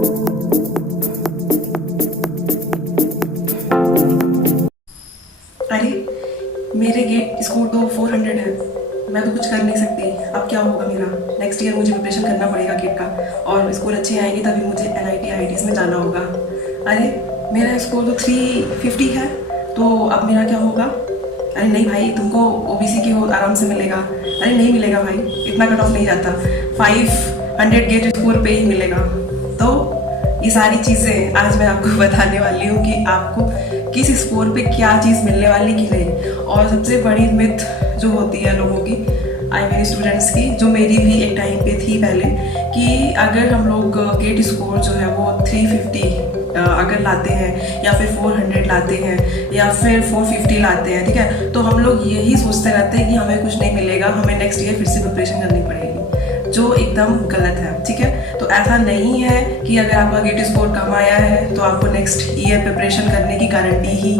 अरे मेरे gate score तो 400 है, मैं तो कुछ कर नहीं सकती। अब क्या होगा मेरा? नेक्स्ट ईयर मुझे प्रिपरेशन करना पड़ेगा गेट का, और स्कोर अच्छे आएंगे तभी मुझे NIT IITs में जाना होगा। अरे मेरा स्कोर तो 350 है, तो अब मेरा क्या होगा? अरे नहीं भाई, तुमको OBC की हो आराम से मिलेगा। अरे नहीं मिलेगा भाई, इतना कट ऑफ नहीं जाता, 500 गेट स्कोर पे ही मिलेगा। तो ये सारी चीज़ें आज मैं आपको बताने वाली हूँ कि आपको किस स्कोर पे क्या चीज़ मिलने वाली कि नहीं। और सबसे बड़ी मिथ जो होती है लोगों की, मेरे स्टूडेंट्स की, जो मेरी भी एक टाइम पे थी पहले, कि अगर हम लोग गेट स्कोर जो है वो 350 अगर लाते हैं, या फिर 400 लाते हैं, या फिर 450 लाते हैं, ठीक है, तो हम लोग यही सोचते रहते हैं कि हमें कुछ नहीं मिलेगा, हमें नेक्स्ट ईयर फिर से प्रिपरेशन करनी पड़ेगी, जो एकदम गलत है। ठीक है, तो ऐसा नहीं है कि अगर आपका गेट स्कोर कम आया है तो आपको नेक्स्ट ईयर प्रिपरेशन करने की गारंटी ही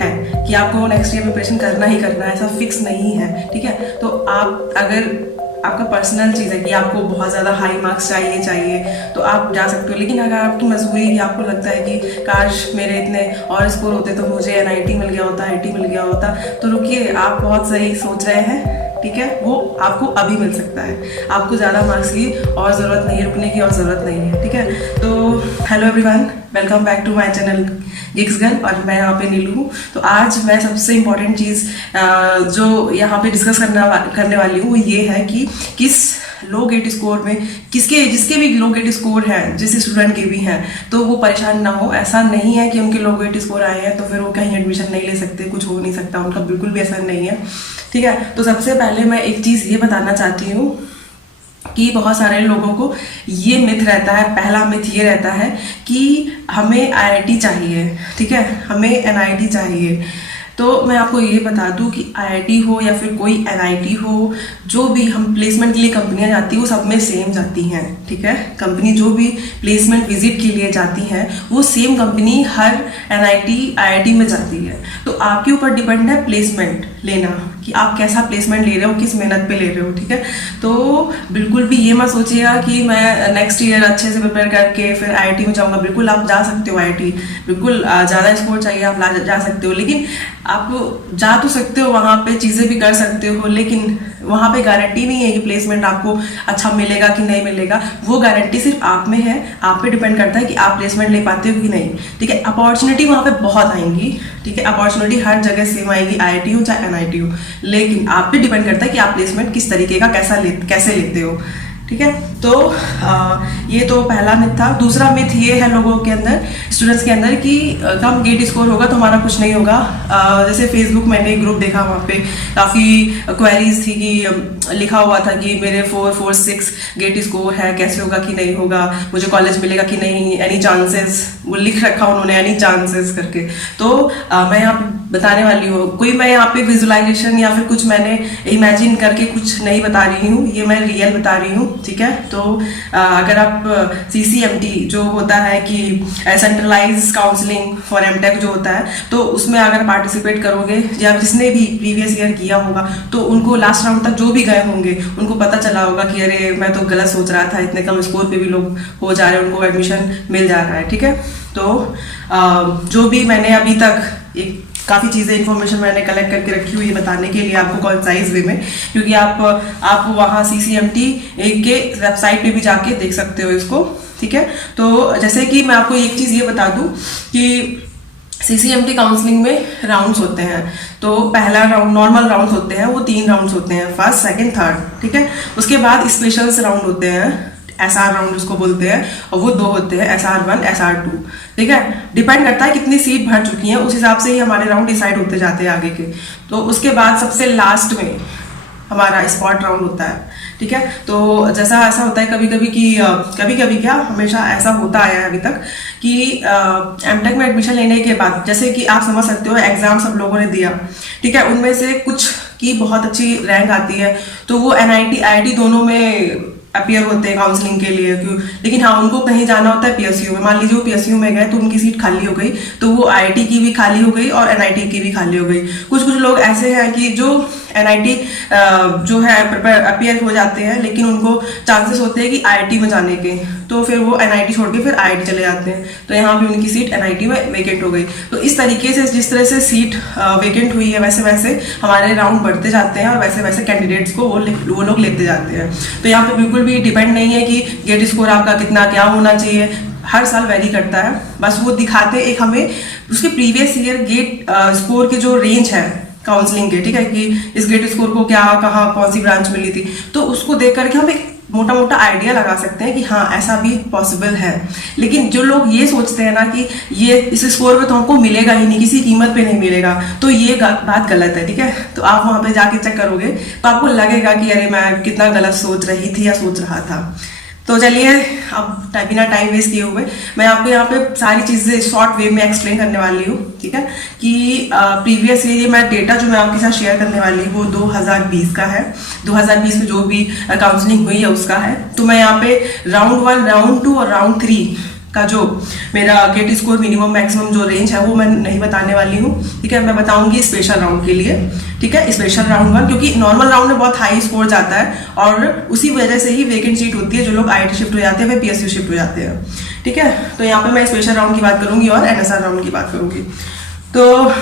है कि आपको नेक्स्ट ईयर प्रिपरेशन करना ही करना है, ऐसा फिक्स नहीं है। ठीक है, तो आप अगर आपका पर्सनल चीज़ है कि आपको बहुत ज़्यादा हाई मार्क्स चाहिए तो आप जा सकते हो, लेकिन अगर आपकी मजबूरी है, आपको लगता है कि काश मेरे इतने और स्कोर होते तो मुझे NIT मिल गया होता, IIT मिल गया होता, तो रुकिए, आप बहुत सही सोच रहे हैं। ठीक है, वो आपको अभी मिल सकता है, आपको ज़्यादा मार्क्स की और ज़रूरत नहीं, रुकने की और ज़रूरत नहीं है। ठीक है, तो hello everyone, welcome back to my channel Gigs Girl, और मैं यहाँ पे नीलू हूँ। तो आज मैं सबसे इम्पोर्टेंट चीज़ जो यहाँ पे डिस्कस करने वाली हूँ वो ये है कि किस लो गेट स्कोर में जिसके भी लो गेट स्कोर हैं, जिस स्टूडेंट के भी हैं, तो वो परेशान ना हो। ऐसा नहीं है कि उनके लो गेट स्कोर आए हैं तो फिर वो कहीं एडमिशन नहीं ले सकते, कुछ हो नहीं सकता उनका, बिल्कुल भी ऐसा नहीं है। ठीक है, तो सबसे पहले मैं एक चीज़ ये बताना चाहती हूँ कि बहुत सारे लोगों को ये मिथ रहता है, पहला मिथ ये रहता है कि हमें IIT चाहिए, ठीक है, हमें NIT चाहिए। तो मैं आपको ये बता दूं कि IIT हो या फिर कोई NIT हो, जो भी हम प्लेसमेंट के लिए कंपनियां जाती हैं वो सब में सेम जाती हैं। ठीक है, कंपनी जो भी प्लेसमेंट विजिट के लिए जाती हैं वो सेम कंपनी हर NIT IIT में जाती है। तो आपके ऊपर डिपेंड है प्लेसमेंट लेना, कि आप कैसा प्लेसमेंट ले रहे हो, किस मेहनत पे ले रहे हो। ठीक है, तो बिल्कुल भी ये मत सोचिएगा कि मैं नेक्स्ट ईयर अच्छे से प्रिपेयर करके फिर IIT में जाऊंगा। बिल्कुल आप जा सकते हो IIT, बिल्कुल ज़्यादा स्कोर चाहिए आप जा सकते हो, लेकिन आप जा तो सकते हो, वहाँ पे चीज़ें भी कर सकते हो, लेकिन वहाँ पे गारंटी नहीं है कि प्लेसमेंट आपको अच्छा मिलेगा कि नहीं मिलेगा। वो गारंटी सिर्फ आप में है, आप पे डिपेंड करता है कि आप प्लेसमेंट ले पाते हो कि नहीं। ठीक है, अपॉर्चुनिटी वहाँ पे बहुत आएंगी। ठीक है, अपॉर्चुनिटी हर जगह सेम आएगी, IIT हो चाहे NIT हो, लेकिन आप पे डिपेंड करता है कि आप प्लेसमेंट किस तरीके का कैसे लेते हो। ठीक है, तो ये तो पहला मिथ था। दूसरा मिथ ये है लोगों के अंदर, स्टूडेंट्स के अंदर, कि कम गेट स्कोर होगा तो हमारा कुछ नहीं होगा। जैसे फेसबुक मैंने एक ग्रुप देखा, वहाँ पे काफ़ी क्वेरीज थी कि लिखा हुआ था कि मेरे 446 गेट स्कोर है, कैसे होगा कि नहीं होगा, मुझे कॉलेज मिलेगा कि नहीं, एनी चांसेस, वो लिख रखा उन्होंने एनी चांसेस करके। तो मैं यहाँ पे बताने वाली हूँ, कोई मैं यहाँ पे विजुअलाइजेशन या फिर कुछ मैंने इमेजिन करके कुछ नहीं बता रही हूँ, ये मैं रियल बता रही हूँ। ठीक है, तो अगर आप CCMT जो होता है कि सेंट्रलाइज काउंसलिंग फॉर MTech जो होता है, तो उसमें अगर पार्टिसिपेट करोगे, या जिसने भी प्रीवियस ईयर किया होगा, तो उनको लास्ट राउंड तक जो भी गए होंगे उनको पता चला होगा कि अरे मैं तो गलत सोच रहा था, इतने कम स्कोर पे भी लोग हो जा रहे हैं, उनको एडमिशन मिल जा रहा है। ठीक है, तो जो भी मैंने अभी तक एक काफ़ी चीज़ें इन्फॉर्मेशन मैंने कलेक्ट करके रखी हुई है बताने के लिए आपको कंसाइज वे में, क्योंकि आप वहाँ CCMT के वेबसाइट पे भी जाके देख सकते हो इसको। ठीक है, तो जैसे कि मैं आपको एक चीज़ ये बता दूं कि CCMT काउंसलिंग में राउंड्स होते हैं। तो पहला राउंड नॉर्मल राउंड्स होते हैं, वो 3 राउंड्स होते हैं, फर्स्ट सेकंड थर्ड। ठीक है, उसके बाद स्पेशल्स राउंड होते हैं, SR राउंड उसको बोलते हैं, और वो 2 होते हैं, SR1 SR2। ठीक है, डिपेंड करता है कितनी सीट भर चुकी हैं, उस हिसाब से ही हमारे राउंड डिसाइड होते जाते हैं आगे के। तो उसके बाद सबसे लास्ट में हमारा स्पॉट राउंड होता है। ठीक है, तो जैसा ऐसा होता है कभी कभी क्या हमेशा ऐसा होता आया है अभी तक कि MTech में एडमिशन लेने के बाद, जैसे कि आप समझ सकते हो एग्जाम सब लोगों ने दिया, ठीक है, उनमें से कुछ की बहुत अच्छी रैंक आती है, तो वो NIT IIT दोनों में अपियर होते हैं काउंसलिंग के लिए, क्यों, लेकिन हाँ उनको कहीं जाना होता है PSU में। मान लीजिए वो PSU में गए तो उनकी सीट खाली हो गई, तो वो IIT की भी खाली हो गई और NIT की भी खाली हो गई। कुछ लोग ऐसे हैं कि जो NIT जो है अपियर हो जाते हैं, लेकिन उनको चांसेस होते हैं कि IIT में जाने के, तो तो फिर वो एनआईटी छोड़ के फिर आईआईटी चले जाते हैं, तो यहाँ भी उनकी सीट एनआईटी में वेकेंट हो गई। तो इस तरीके से जिस तरह से सीट वेकेंट हुई है वैसे वैसे हमारे राउंड बढ़ते जाते हैं और वैसे वैसे कैंडिडेट्स को वो लोग लेते जाते हैं। तो यहाँ पे बिल्कुल भी डिपेंड नहीं है कि गेट स्कोर आपका कितना क्या होना चाहिए, हर साल वेरी करता है। बस वो दिखाते एक हमें उसके प्रीवियस ईयर गेट स्कोर के जो रेंज है काउंसलिंग के, ठीक है, कि इस गेट स्कोर को क्या कहाँ कौन सी ब्रांच मिली थी, तो उसको देख करके हम एक मोटा मोटा आइडिया लगा सकते हैं कि हाँ ऐसा भी पॉसिबल है। लेकिन जो लोग ये सोचते हैं ना कि ये इस स्कोर पे तो हमको मिलेगा ही नहीं, किसी कीमत पे नहीं मिलेगा, तो ये बात गलत है, ठीक है। तो आप वहां पे जाके चेक करोगे तो आपको लगेगा कि अरे मैं कितना गलत सोच रही थी या सोच रहा था। तो चलिए अब बिना टाइम वेस्ट किए हुए मैं आपको यहाँ पे सारी चीज़ें शॉर्ट वे में एक्सप्लेन करने वाली हूँ, ठीक है। कि प्रीवियस ईयर मैं डेटा जो मैं आपके साथ शेयर करने वाली हूँ वो 2020 का है, 2020 में जो भी काउंसलिंग हुई है उसका है। तो मैं यहाँ पे राउंड 1, राउंड 2 और राउंड 3 का जो मेरा गेट स्कोर मिनिमम मैक्सिमम जो रेंज है वो मैं नहीं बताने वाली हूँ, ठीक है। मैं बताऊंगी स्पेशल राउंड के लिए, ठीक है, स्पेशल राउंड 1, क्योंकि नॉर्मल राउंड में बहुत हाई स्कोर जाता है और उसी वजह से ही वेकेंट सीट होती है, जो लोग आईआईटी शिफ्ट हो जाते हैं वे पीएसयू शिफ्ट हो जाते हैं, ठीक है। तो यहाँ पे मैं स्पेशल राउंड की बात करूंगी और एनएसआर राउंड की बात करूंगी। तो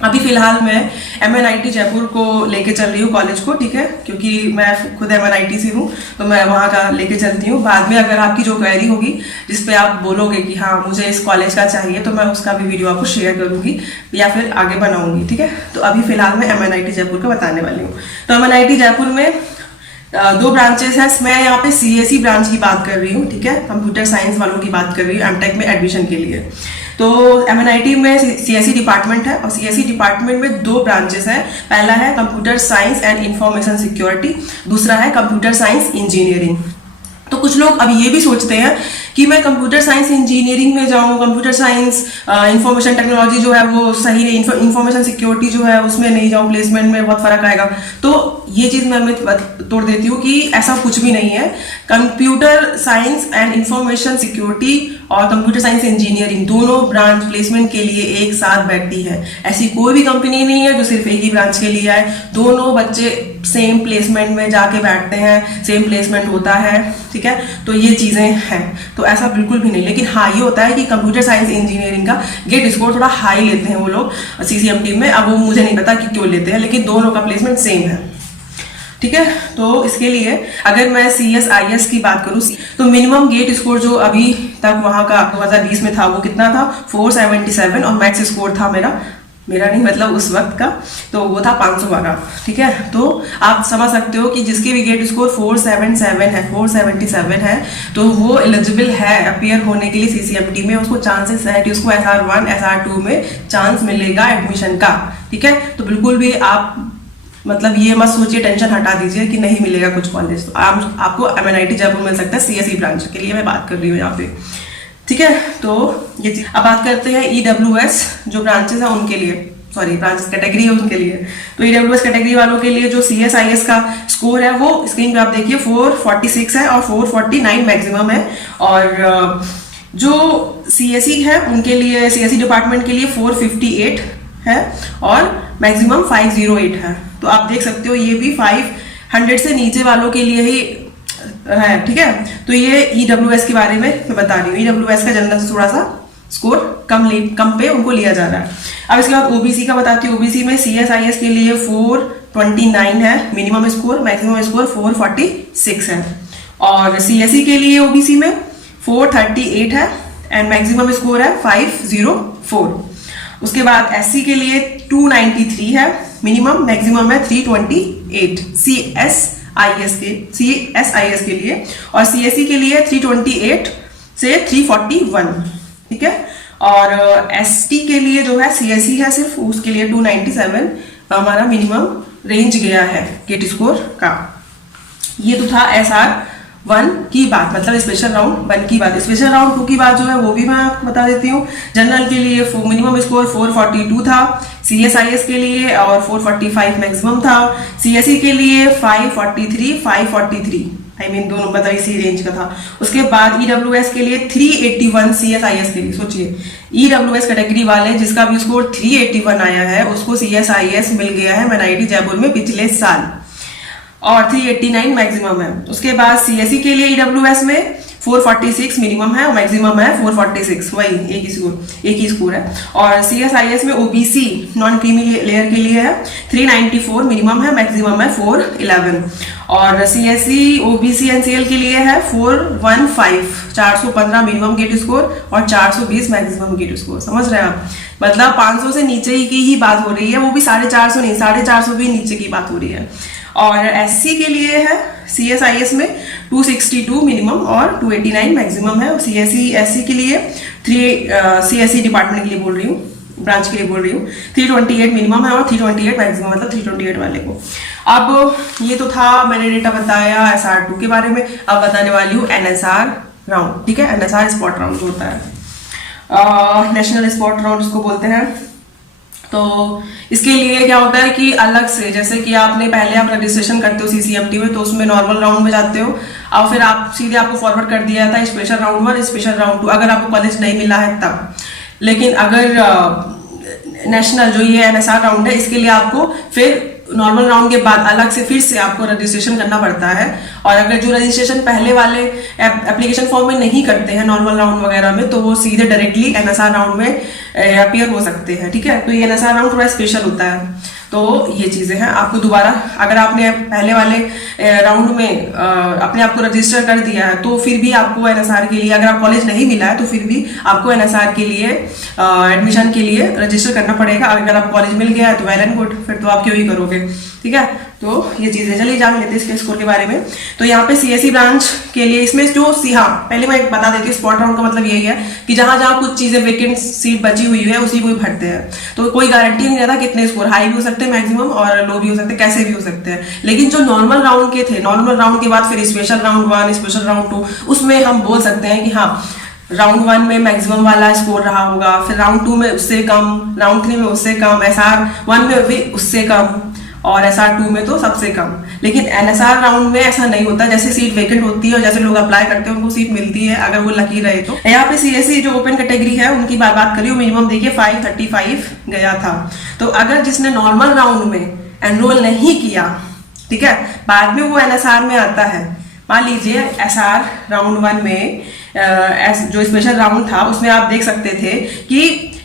अभी फिलहाल मैं MNIT जयपुर को लेके चल रही हूँ कॉलेज को, ठीक है, क्योंकि मैं खुद MNIT से हूँ तो मैं वहाँ का लेके चलती हूँ। बाद में अगर आपकी जो क्वेरी होगी जिसपे आप बोलोगे कि हाँ मुझे इस कॉलेज का चाहिए, तो मैं उसका भी वीडियो आपको शेयर करूँगी या फिर आगे बनाऊंगी, ठीक है। तो अभी फिलहाल मैं MNIT जयपुर का बताने वाली हूँ। तो MNIT जयपुर में 2 ब्रांचेस हैं। मैं यहाँ पे CSE ब्रांच की बात कर रही हूँ, ठीक है, कंप्यूटर साइंस वालों की बात कर रही हूँ एमटेक में एडमिशन के लिए। तो MNIT में CSE डिपार्टमेंट है और CSE डिपार्टमेंट में 2 ब्रांचेस हैं। पहला है computer science and information security, दूसरा है कंप्यूटर साइंस इंजीनियरिंग। तो कुछ लोग अब ये भी सोचते हैं कि मैं कंप्यूटर साइंस इंजीनियरिंग में जाऊं, कंप्यूटर साइंस इंफॉर्मेशन टेक्नोलॉजी जो है वो सही है, इंफॉर्मेशन सिक्योरिटी जो है उसमें नहीं जाऊं, प्लेसमेंट में बहुत फर्क आएगा। तो ये चीज मैं तोड़ देती हूँ कि ऐसा कुछ भी नहीं है। Computer science and information security और कंप्यूटर साइंस इंजीनियरिंग दोनों ब्रांच प्लेसमेंट के लिए एक साथ बैठती है। ऐसी कोई भी कंपनी नहीं है जो सिर्फ एक ही ब्रांच के लिए आए, दोनों बच्चे सेम प्लेसमेंट में जाके बैठते हैं, सेम प्लेसमेंट होता है, ठीक है। तो ये चीजें हैं, तो ऐसा बिल्कुल भी नहीं। लेकिन हाँ ये होता है कि कंप्यूटर साइंस इंजीनियरिंग का गेट स्कोर थोड़ा हाई लेते हैं वो लोग CCMT में। अब वो मुझे नहीं पता कि क्यों लेते हैं, लेकिन दोनों का प्लेसमेंट सेम है, ठीक है। तो इसके लिए अगर मैं CSIS की बात करूं तो मिनिमम गेट स्कोर जो अभी तक वहां का 2020 में था वो कितना था, 477, और मैक्स स्कोर था मेरा नहीं मतलब उस वक्त का, तो वो था 512, ठीक है। तो आप समझ सकते हो कि जिसके भी गेट स्कोर 477 है तो वो एलिजिबल है अपियर होने के लिए CCMT में। उसको चांसेस है कि उसको SR1 SR2 में चांस मिलेगा एडमिशन का, ठीक है। तो बिल्कुल भी आप मतलब ये मत सोचिए, टेंशन हटा दीजिए कि नहीं मिलेगा कुछ कॉलेज। तो आपको MNIT जयपुर मिल सकता है CSE ब्रांच के लिए मैं बात कर रही हूँ यहाँ पे, ठीक है। तो ये चीज अब बात करते हैं EWS जो ब्रांचेस है उनके लिए, सॉरी ब्रांच कैटेगरी है उनके लिए। तो EWS कैटेगरी वालों के लिए जो CSIS का स्कोर है वो स्क्रीन पे आप देखिए 446 है और 449 मैक्सिमम है। और जो CSE है उनके लिए, CSE डिपार्टमेंट के लिए 458 है और मैक्सिमम 508 है। तो आप देख सकते हो ये भी 500 से नीचे वालों के लिए ही है, ठीक है। तो ये EWS के बारे में मैं बता रही हूँ। EWS का जनरल से थोड़ा सा स्कोर कम पे उनको लिया जा रहा है। अब इसके बाद OBC का बताती हूँ। OBC में CSIS के लिए 429 है मिनिमम स्कोर, मैक्सिमम स्कोर 446 है। और CSE के लिए OBC में 438 है एंड मैक्सिमम स्कोर है 504। उसके बाद SC के लिए 293 है मिनिमम, मैक्सिमम है 328 CSIS के लिए। और CSE के लिए 328 से 341, ठीक है। और ST के लिए जो है CSE है सिर्फ, उसके लिए 297 हमारा मिनिमम रेंज गया है गेट स्कोर का। ये तो था SR1 की बात, मतलब स्पेशल राउंड 1 की बात। स्पेशल राउंड 2 की बात जो है वो भी मैं आपको बता देती हूँ। जनरल के लिए मिनिमम स्कोर 442 था CSIS के लिए और 445 मैक्सिमम था। CSE के लिए 543 दोनों मतलब इसी रेंज का था। उसके बाद EWS के लिए 381 CSIS के लिए। सोचिए EWS कैटेगरी वाले जिसका भी स्कोर 381 आया है उसको CSIS मिल गया है MNIT जयपुर में पिछले साल और 389 मैक्सिमम है। उसके बाद CSE के लिए EWS में 446 मिनिमम है और मैक्सिमम है 446, वही एक ही स्कोर है। और CSIS में OBC नॉन क्रीमी लेयर के लिए है 394 मिनिमम है, मैक्सिमम है 411। और CSE OBC NCL के लिए है 415, 415 मिनिमम गेट स्कोर और 420 मैक्सिमम गेट स्कोर। समझ रहे हैं आप? मतलब 500 से नीचे की ही बात हो रही है, वो भी 450 नहीं, 450 भी नीचे की बात हो रही है। और SC के लिए है CSIS में 262 मिनिमम और 289 मैक्सिमम है। और CSE SC के लिए CSE डिपार्टमेंट के लिए बोल रही हूँ, ब्रांच के लिए बोल रही हूँ, 328 मिनिमम है और 328 मैक्सिमम, मतलब 328 वाले को। अब ये तो था, मैंने डेटा बताया SR2 के बारे में। अब बताने वाली हूँ NSR राउंड, ठीक है। NSR स्पॉट राउंड होता है, नेशनल स्पॉट राउंड उसको बोलते हैं। तो इसके लिए क्या होता है कि अलग से, जैसे कि आपने पहले आप रजिस्ट्रेशन करते हो CCMT में, तो उसमें नॉर्मल राउंड में जाते हो और फिर आप सीधे आपको फॉरवर्ड कर दिया था स्पेशल राउंड 1, स्पेशल राउंड 2, अगर आपको कॉलेज नहीं मिला है तब। लेकिन अगर नेशनल जो ये NSR राउंड है, इसके लिए आपको फिर नॉर्मल राउंड के बाद अलग से फिर से आपको रजिस्ट्रेशन करना पड़ता है। और अगर जो रजिस्ट्रेशन पहले वाले एप्लीकेशन फॉर्म में नहीं करते हैं नॉर्मल राउंड वगैरह में, तो वो सीधे डायरेक्टली NSR राउंड में अपीयर हो सकते हैं, ठीक है। तो ये NSR राउंड थोड़ा स्पेशल होता है। तो ये चीजें हैं, आपको दोबारा अगर आपने पहले वाले राउंड में अपने आप को रजिस्टर कर दिया है, तो फिर भी आपको NSR के लिए, अगर आप कॉलेज नहीं मिला है तो फिर भी आपको NSR के लिए एडमिशन के लिए रजिस्टर करना पड़ेगा। अगर आप कॉलेज मिल गया है तो वेल एंड गुड, फिर तो आप क्यों ही करोगे, ठीक है। तो ये चीजें, चलिए जान लेते हैं इसके स्कोर के बारे में। तो यहाँ पे CSE ब्रांच के लिए इसमें जो हाँ पहले मैं एक बता देती हूँ, स्पॉट राउंड का मतलब यही है कि जहां जहां कुछ चीजें वेकेंट सीट बची हुई है उसी को ही भरते हैं। तो कोई गारंटी नहीं रहता कितने स्कोर, हाई भी हो सकते हैं मैक्सिमम और लो भी हो सकते हैं, कैसे भी हो सकते हैं। लेकिन जो नॉर्मल राउंड के थे, नॉर्मल राउंड के बाद फिर स्पेशल राउंड 1, स्पेशल राउंड 2, उसमें हम बोल सकते हैं कि हाँ राउंड 1 में मैक्सिमम वाला स्कोर रहा होगा, फिर राउंड 2 में उससे कम, राउंड 3 में उससे कम, SR1 में भी उससे कम और SR2 में तो सबसे कम। लेकिन NSR राउंड में ऐसा नहीं होता, जैसे सीट वेकेंट होती है और जैसे लोग अप्लाई करते हैं उनको सीट मिलती है अगर वो लकी रहे तो। यहाँ पे CSE जो ओपन कैटेगरी है उनकी बात करी, मिनिमम देखिए 535 गया था। तो अगर जिसने नॉर्मल राउंड में एनरोल नहीं किया, ठीक है, बाद में वो NSR में आता है, मान लीजिए SR राउंड 1 में जो स्पेशल राउंड था उसमें आप देख सकते थे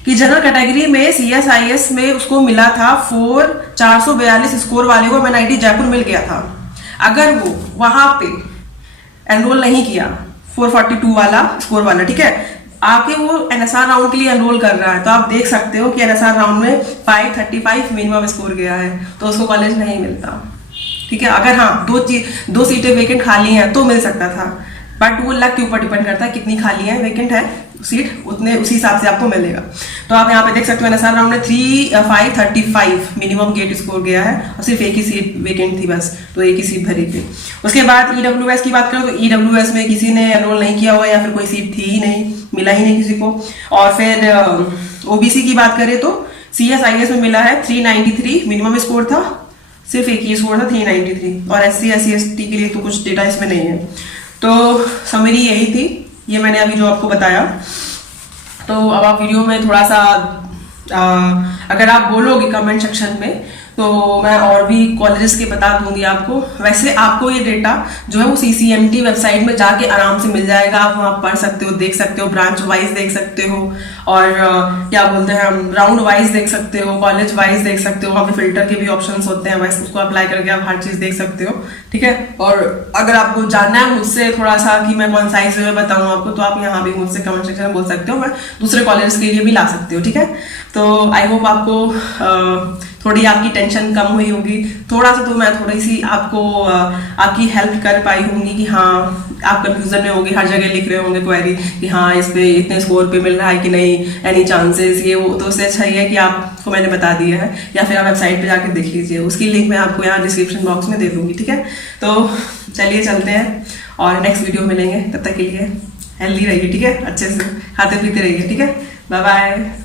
कि जनरल कैटेगरी में CSIS में उसको मिला था 442 स्कोर वाले को NIT जयपुर मिल गया था। अगर वो वहां पे एनरोल नहीं किया 442 वाला स्कोर वाला, ठीक है, आके वो NSR राउंड के लिए एनरोल कर रहा है, तो आप देख सकते हो कि NSR राउंड में 535 मिनिमम स्कोर गया है, तो उसको कॉलेज नहीं मिलता, ठीक है। अगर हाँ दो सीटें वेकेंट खाली हैं तो मिल सकता था, बट वो लक के ऊपर डिपेंड करता है कितनी खाली है, वेकेंट है सीट, उसी हिसाब से आपको मिलेगा। तो आप यहाँ पे देख सकते हो NSR राउंड में 535 मिनिमम गेट स्कोर गया है और सिर्फ एक ही सीट वेकेंट थी बस, तो एक ही सीट भरी थी। उसके बाद EWS की बात करें तो EWS में किसी ने एनरोल नहीं किया हुआ या फिर कोई सीट थी ही नहीं, मिला ही नहीं किसी को। और फिर OBC की बात करें तो CSIS में मिला है 393 मिनिमम स्कोर था, सिर्फ एक ही स्कोर था 393। और SC SC के लिए तो कुछ डेटा इसमें नहीं है। तो समरी यही थी, ये मैंने अभी जो आपको बताया। तो अब आप वीडियो में थोड़ा सा अगर आप बोलोगे कमेंट सेक्शन में तो मैं और भी कॉलेजेस के बता दूंगी आपको। वैसे आपको ये डेटा जो है वो CCMT वेबसाइट में जाके आराम से मिल जाएगा, आप वहाँ पढ़ सकते हो, देख सकते हो, ब्रांच वाइज देख सकते हो और क्या बोलते हैं हम राउंड वाइज देख सकते हो, कॉलेज वाइज देख सकते हो, वहाँ पे फिल्टर के भी ऑप्शंस होते हैं, वैसे उसको अप्लाई करके आप हर चीज देख सकते हो, ठीक है। और अगर आपको जानना है मुझसे थोड़ा सा कि मैं कौन सा इस वे बताऊँ आपको, तो आप यहाँ भी मुझसे कमेंट सेक्शन में बोल सकते हो, मैं दूसरे कॉलेज के लिए भी ला सकते हो, ठीक है। तो आई होप आपको थोड़ी आपकी टेंशन कम हुई होगी, थोड़ा सा तो मैं थोड़ी सी आपको आपकी हेल्प कर पाई होंगी कि हाँ आप कंफ्यूजन में होंगे, हर जगह लिख रहे होंगे क्वेरी कि हाँ इस पे इतने स्कोर पे मिल रहा है कि नहीं, एनी चांसेस ये वो। तो उससे अच्छा ही है कि आपको मैंने बता दिया है, या फिर आप वेबसाइट पे जाकर देख लीजिए, उसकी लिंक मैं आपको यहाँ डिस्क्रिप्शन बॉक्स में दे दूंगी, ठीक है। तो चलिए चलते हैं और नेक्स्ट वीडियो मिलेंगे, तब तक के लिए हेल्दी रहिए, ठीक है, अच्छे से खाते पीते रहिए, ठीक है। Bye bye.